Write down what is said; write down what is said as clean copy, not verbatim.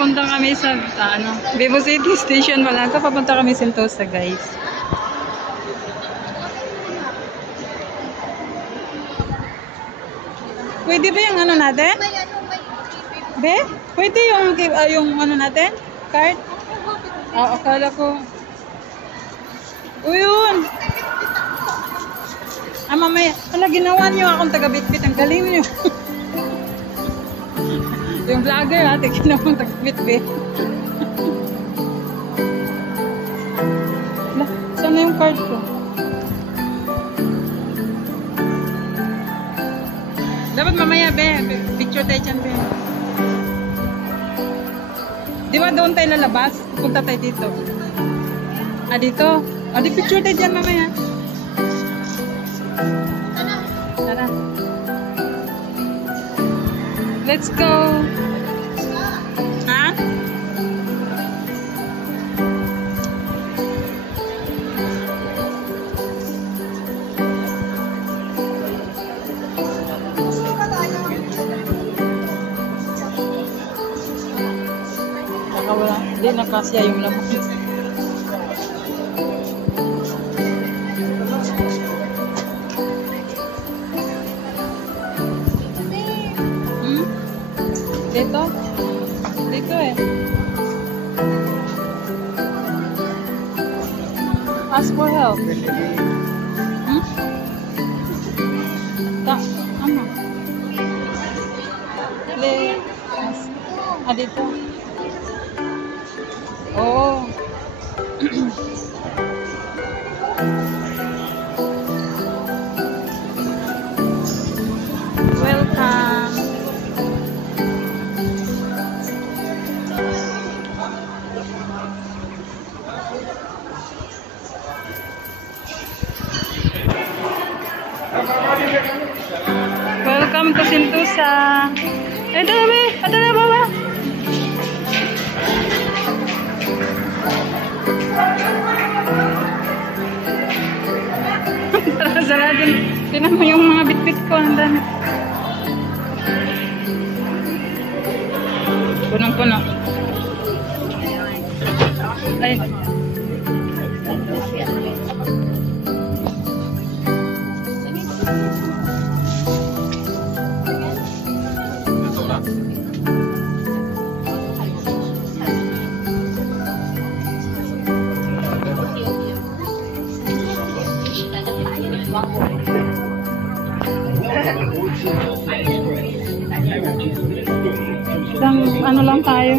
papunta kami sa Vivo City Station wala ka, papunta kami Sentosa guys. Pwede ba yung ano natin? Be? Pwede yung ano natin? Card? Akala ko. Uyun! Mamaya. Wala, ginawa niyo akong taga-bitbit. Ang galing niyo. Yung vlogger ginawa akong taga-bitbit. Saan na yung card ko? Dapat mamaya, be. Picture tayo dyan, be. Di ba doon tayo lalabas? Punta tayo dito. Dito? Di picture tayo dyan mamaya. Tara. Let's go. Ha? Hindi nakasya yung lamok. Dito? Dito eh. Ask for help. Ano? Dito. Oh. Welcome. Welcome to Sentosa. Ito na baba. Sarado. Tinan mo yung mga bitbit ko. Ang dami. Punong-puno. Ay. Ano lang tayo.